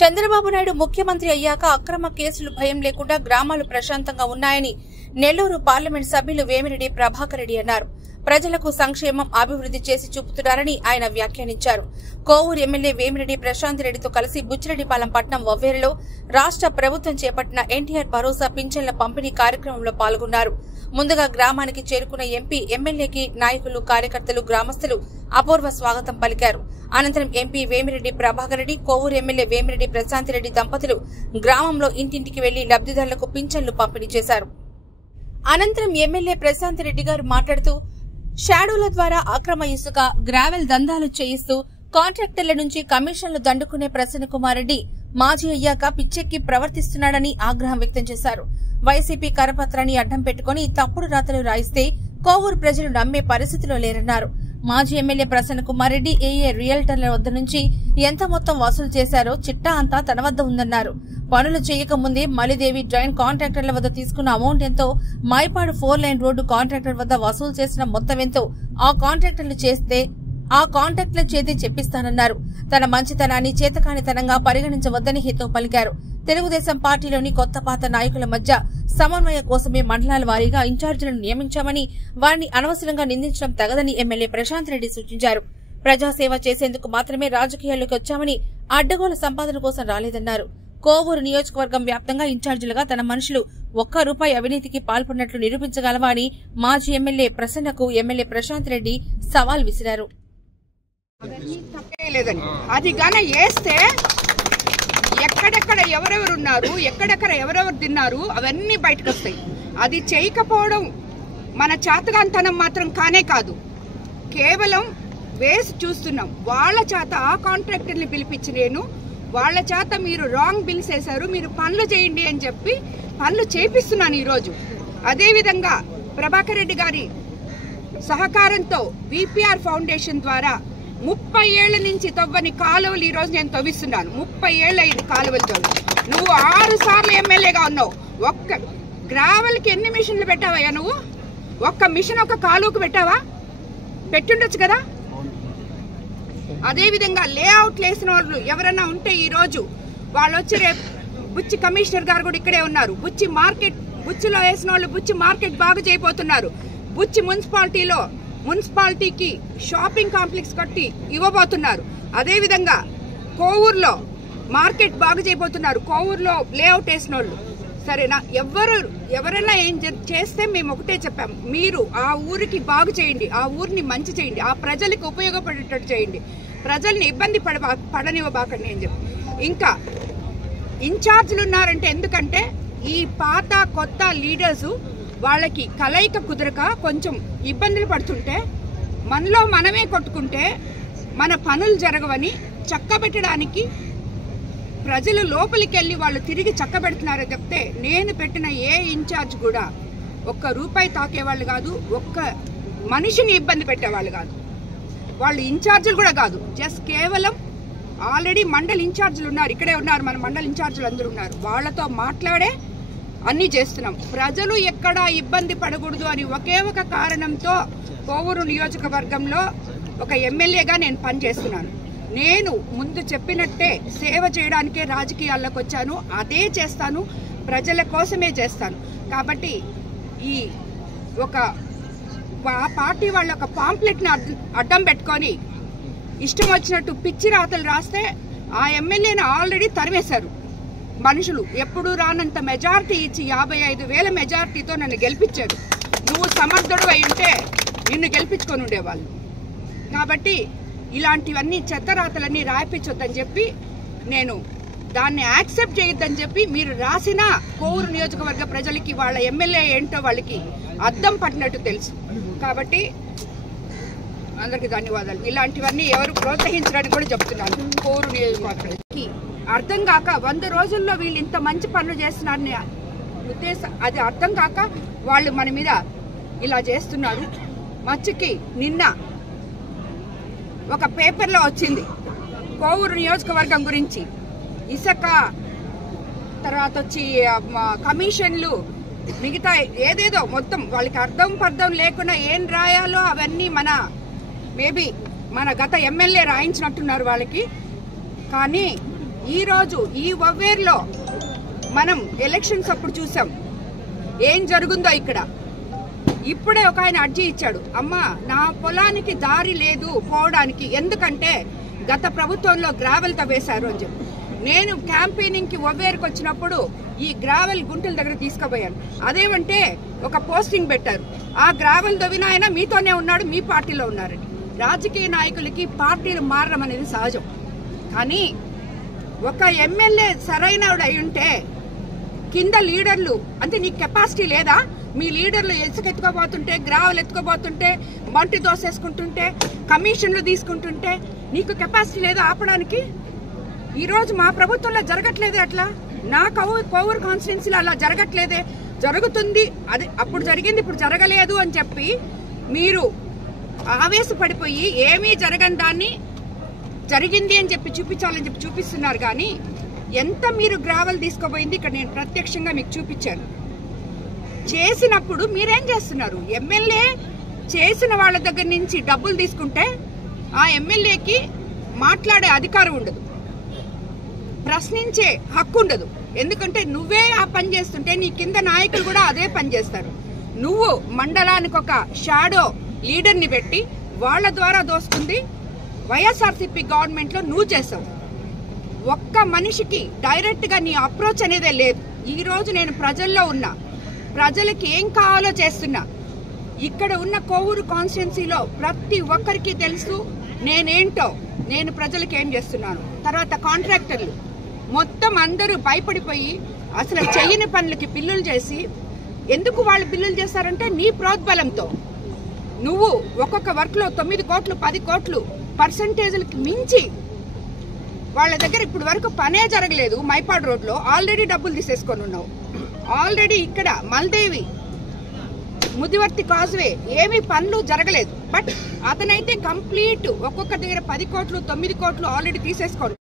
చంద్రబాబు నాయుడు ముఖ్యమంత్రి అయ్యాక అక్రమ కేసులు భయం లేకుండా గ్రామాలు ప్రశాంతంగా ఉన్నాయని నెల్లూరు పార్లమెంట్ సభ్యులు వేమిరెడ్డి ప్రభాకర్ రెడ్డి అన్నారు. ప్రజలకు సంక్షేమం, అభివృద్ధి చేసి చూపుతున్నారని ఆయన వ్యాఖ్యానించారు. కోవూరు ఎమ్మెల్యే వేమిరెడ్డి ప్రశాంత్ రెడ్డితో కలిసి బుచ్చిరెడ్డిపాలెం పట్నం వవ్వేరులో రాష్ట్ర ప్రభుత్వం చేపట్టిన ఎన్టీఆర్ భరోసా పింఛన్ల పంపిణీ కార్యక్రమంలో పాల్గొన్నారు. ముందుగా గ్రామానికి చేరుకున్న ఎంపీ, ఎమ్మెల్యేకి నాయకులు, కార్యకర్తలు, గ్రామస్తులు అపూర్వ స్వాగతం పలికారు. అనంతరం ఎంపీ వేమిరెడ్డి ప్రభాకర్ రెడ్డి, కోవూరు ఎమ్మెల్యే వేమిరెడ్డి ప్రశాంత్ రెడ్డి దంపతులు గ్రామంలో ఇంటింటికి వెళ్లి లబ్దిదారులకు పింఛన్లు పంపిణీ చేశారు. అనంతరం ఎమ్మెల్యే ప్రశాంత్ రెడ్డి గారు మాట్లాడుతూ, షాడోల ద్వారా అక్రమ ఇసుక, గ్రావెల్ దందాలు చేయిస్తూ కాంట్రాక్టర్ల నుంచి కమిషన్లు దండుకునే ప్రసన్న కుమార్ రెడ్డి మాజీ అయ్యాక పిచ్చెక్కి ప్రవర్తిస్తున్నాడని ఆగ్రహం వ్యక్తం చేశారు. వైసీపీ కరపత్రాన్ని అడ్డం పెట్టుకుని తప్పుడు రాతలు రాయిస్తే కోవూరు ప్రజలు నమ్మే పరిస్థితిలో లేరన్నారు. మాజీ ఎమ్మెల్యే ప్రసన్న కుమార్ రెడ్డి ఏఏ రియల్టర్ల వద్ద నుంచి ఎంత మొత్తం వసూలు చేశారో చిట్టా అంతా తన వద్ద ఉందన్నారు. పనులు చేయకముందే మలిదేవి డ్రైన్ కాంట్రాక్టర్ల వద్ద తీసుకున్న అమౌంట్ ఎంతో, మైపాడు 4 లైన్ రోడ్డు కాంట్రాక్టర్ వద్ద వసూలు చేసిన మొత్తం ఎంతో ఆ కాంట్రాక్టర్ల చేతి చెప్పిస్తానన్నారు. తన మంచితనాన్ని చేతకానితనంగా పరిగణించవద్దని హితవు పలికారు. తెలుగుదేశం పార్టీలోని కొత్త పాత నాయకుల మధ్య సమన్వయం కోసమే మండలాల వారీగా ఇన్ఛార్జీలను నియమించామని, వారిని అనవసరంగా నిందించడం తగదని ఎమ్మెల్యే ప్రశాంత్ రెడ్డి సూచించారు. ప్రజాసేవ చేసేందుకు మాత్రమే రాజకీయాల్లోకి వచ్చామని, అడ్డగోలు సంపాదన కోసం రాలేదన్నారు. కోవూరు నియోజకవర్గం వ్యాప్తంగా ఇన్ఛార్జీలుగా తన మనుషులు ₹1 అవినీతికి పాల్పడినట్లు నిరూపించగలవా అని మాజీ ఎమ్మెల్యే ప్రసన్నకు ఎమ్మెల్యే ప్రశాంత్ రెడ్డి సవాల్ విసిరారు. అది గాన వేస్తే ఎక్కడెక్కడ ఎవరెవరున్నారు, ఎక్కడెక్కడ ఎవరెవరు తిన్నారు అవన్నీ బయటకు వస్తాయి. అది చేయకపోవడం మన చేతగాంతనం మాత్రం కానే కాదు, కేవలం వేసి చూస్తున్నాం. వాళ్ళ చేత ఆ కాంట్రాక్టర్ని పిలిపించి నేను వాళ్ళ చేత మీరు రాంగ్ బిల్స్ వేశారు, మీరు పనులు చేయండి అని చెప్పి పనులు చేపిస్తున్నాను ఈరోజు. అదేవిధంగా ప్రభాకర్ రెడ్డి గారి సహకారంతో విపిఆర్ ఫౌండేషన్ ద్వారా 30 ఏళ్ల నుంచి తవ్వని కాలువలు ఈరోజు నేను తవ్విస్తున్నాను. 30 ఏళ్ళు అయింది కాలువలు తవ్వి. నువ్వు 6 సార్లు ఎమ్మెల్యేగా ఉన్నావు. ఒక్క గ్రావెల్కి ఎన్ని మిషన్లు పెట్టావయ్యా నువ్వు? ఒక్క మిషన్ ఒక కాలువకు పెట్టావా? పెట్టుండొచ్చు కదా. అదేవిధంగా లేఅవుట్లు వేసిన వాళ్ళు ఎవరన్నా ఉంటే ఈరోజు వాళ్ళు వచ్చి రేపు బుచ్చి కమిషనర్ గారు కూడా ఇక్కడే ఉన్నారు. బుచ్చిలో వేసిన వాళ్ళు బుచ్చి మార్కెట్ బాగు చేయబోతున్నారు. బుచ్చి మున్సిపాలిటీకి షాపింగ్ కాంప్లెక్స్ కట్టి ఇవ్వబోతున్నారు. అదేవిధంగా కోవూరులో మార్కెట్ బాగు చేయబోతున్నారు. కోవూరులో లేఅవుట్ వేసిన వాళ్ళు సరేనా, ఎవరైనా ఏం చేస్తే మేము ఒకటే చెప్పాము, మీరు ఆ ఊరికి బాగు చేయండి, ఆ ఊరిని మంచి చేయండి, ఆ ప్రజలకు ఉపయోగపడేటట్టు చేయండి, ప్రజల్ని ఇబ్బంది పడనివ్వబాకండి అని చెప్పి. ఇంకా ఇన్ఛార్జీలు ఉన్నారంటే, ఎందుకంటే ఈ పాత కొత్త లీడర్సు వాళ్ళకి కలయిక కుదరక కొంచెం ఇబ్బందులు పడుతుంటే, మనలో మనమే కొట్టుకుంటే మన పనులు జరగవని చక్కబెట్టడానికి ప్రజలు లోపలికి వెళ్ళి వాళ్ళు తిరిగి చక్కబెడుతున్నారో చెప్తే, నేను పెట్టిన ఏ ఇన్ఛార్జ్ కూడా ₹1 తాకేవాళ్ళు కాదు, ఒక్క మనిషిని ఇబ్బంది పెట్టేవాళ్ళు కాదు, వాళ్ళు ఇన్ఛార్జీలు కూడా కాదు. జస్ట్ కేవలం ఆల్రెడీ మండల్ ఇన్ఛార్జీలు ఉన్నారు, ఇక్కడే ఉన్నారు, మన మండల్ ఇన్ఛార్జీలు అందరూ ఉన్నారు, వాళ్ళతో మాట్లాడే అన్నీ చేస్తున్నాం. ప్రజలు ఎక్కడా ఇబ్బంది పడకూడదు అని ఒకే ఒక కారణంతో కోవూరు నియోజకవర్గంలో ఒక ఎమ్మెల్యేగా నేను పనిచేస్తున్నాను. నేను ముందు చెప్పినట్టే సేవ చేయడానికే రాజకీయాల్లోకి వచ్చాను, అదే చేస్తాను, ప్రజల కోసమే చేస్తాను. కాబట్టి ఈ ఆ పార్టీ వాళ్ళ ఒక పాంప్లెట్ని అడ్డం పెట్టుకొని ఇష్టం వచ్చినట్టు పిచ్చి రాతలు రాస్తే ఆ ఎమ్మెల్యేని ఆల్రెడీ తరిమేశారు మనుషులు. ఎప్పుడు రానంత మెజార్టీ ఇచ్చి 55,000 మెజార్టీతో నన్ను గెలిపించారు. నువ్వు సమర్థుడు అయి ఉంటే నిన్ను గెలిపించుకొని ఉండేవాళ్ళు. కాబట్టి ఇలాంటివన్నీ చెత్తరాతలన్నీ రాయిపించొద్దని చెప్పి, నేను దాన్ని యాక్సెప్ట్ చేయొద్దని చెప్పి, మీరు రాసిన కోవూరు నియోజకవర్గ ప్రజలకి వాళ్ళ ఎమ్మెల్యే ఏంటో వాళ్ళకి అద్దం పట్టినట్టు తెలుసు. కాబట్టి అందరికీ ధన్యవాదాలు. ఇలాంటివన్నీ ఎవరు ప్రోత్సహించడానికి కూడా చెప్తున్నాను. కోవూరు నియోజకవర్గానికి అర్థం కాక 100 రోజుల్లో వీళ్ళు ఇంత మంచి పనులు చేస్తున్నారని ఉద్దేశం, అది అర్థం కాక వాళ్ళు మన మీద ఇలా చేస్తున్నారు. మచ్చుకి నిన్న ఒక పేపర్లో వచ్చింది కోవూరు నియోజకవర్గం గురించి, ఇసుక తర్వాత వచ్చి కమిషన్లు, మిగతా ఏదేదో మొత్తం వాళ్ళకి అర్థం లేకుండా ఏం రాయాలో అవన్నీ మేబీ మన గత ఎమ్మెల్యే రాయించినట్టున్నారు వాళ్ళకి. కానీ ఈరోజు ఈ ఒవ్వేరులో మనం ఎలక్షన్స్ అప్పుడు చూసాం ఏం జరుగుందో. ఇక్కడ ఇప్పుడే ఒక ఆయన అర్జీ ఇచ్చాడు, అమ్మా నా పొలానికి దారి లేదు పోవడానికి, ఎందుకంటే గత ప్రభుత్వంలో గ్రావెల్ తవ్వేశారు అని చెప్పి. నేను క్యాంపెయినింగ్ కి ఒవ్వేరుకు వచ్చినప్పుడు ఈ గ్రావెల్ గుంటల దగ్గర తీసుకుపోయాను. అదేమంటే ఒక పోస్టింగ్ పెట్టారు, ఆ గ్రావెల్ దవ్విన ఆయన మీతోనే ఉన్నాడు, మీ పార్టీలో ఉన్నారని. రాజకీయ నాయకులకి పార్టీలు మారడం అనేది సహజం. కానీ ఒక ఎమ్మెల్యే సరైనవాడు అయి ఉంటే కింద లీడర్లు అంటే నీకు కెపాసిటీ లేదా? మీ లీడర్లు ఇసుక ఎత్తుకోబోతుంటే, గ్రావెల్ ఎత్తుకోబోతుంటే, మంటి దోసేసుకుంటుంటే, కమిషన్లు తీసుకుంటుంటే నీకు కెపాసిటీ లేదా ఆపడానికి? ఈ రోజు మా ప్రభుత్వంలో జరగట్లేదే అట్లా. నా కోవూరు కాన్స్టిట్యున్సీలో అలా జరగట్లేదే. జరుగుతుంది, అది అప్పుడు జరిగింది ఇప్పుడు జరగలేదు అని చెప్పి మీరు ఆవేశపడిపోయి ఏమీ జరగని దాన్ని జరిగింది అని చెప్పి చూపించాలని చెప్పి చూపిస్తున్నారు. కానీ ఎంత మీరు గ్రావెల్ తీసుకోబోయింది ఇక్కడ నేను ప్రత్యక్షంగా మీకు చూపించాను. చేసినప్పుడు మీరేం చేస్తున్నారు? ఎమ్మెల్యే చేసిన వాళ్ళ దగ్గర నుంచి డబ్బులు తీసుకుంటే ఆ ఎమ్మెల్యేకి మాట్లాడే అధికారం ఉండదు, ప్రశ్నించే హక్కు ఉండదు. ఎందుకంటే నువ్వే ఆ పని చేస్తుంటే నీ కింద నాయకులు కూడా అదే పని చేస్తారు. నువ్వు మండలానికి ఒక షాడో లీడర్ని పెట్టి వాళ్ళ ద్వారా దోస్తుంది వైఎస్ఆర్సీపీ గవర్నమెంట్ లో నువ్వు చేసావు. ఒక్క మనిషికి డైరెక్ట్ గా నీ అప్రోచ్ అనేదే లేదు. ఈ రోజు నేను ప్రజల్లో ఉన్నా, ప్రజలకి ఏం కావాలో చేస్తున్నా. ఇక్కడ ఉన్న కోవూరు కాన్స్టిట్యున్సీలో ప్రతి ఒక్కరికి తెలుసు నేనేంటో, నేను ప్రజలకు ఏం చేస్తున్నాను. తర్వాత కాంట్రాక్టర్లు మొత్తం అందరూ భయపడిపోయి అసలు చెయ్యని పనులకి బిల్లులు చేసి, ఎందుకు వాళ్ళు బిల్లులు చేస్తారంటే నీ ప్రోద్బలంతో. నువ్వు ఒక్కొక్క వర్క్ లో 9 కోట్లు 10 కోట్లు పర్సంటేజ్లకి మించి వాళ్ళ దగ్గర ఇప్పుడు వరకు పనే జరగలేదు. మైపాడ్ రోడ్ లో ఆల్రెడీ డబ్బులు తీసేసుకొని ఉన్నావు. ఆల్రెడీ ఇక్కడ మల్దేవి ముదివర్తి కాజ్వే ఏమీ పనులు జరగలేదు. బట్ అతనైతే కంప్లీట్ ఒక్కొక్క దగ్గర 10 కోట్లు 9 కోట్లు ఆల్రెడీ తీసేసుకోరు.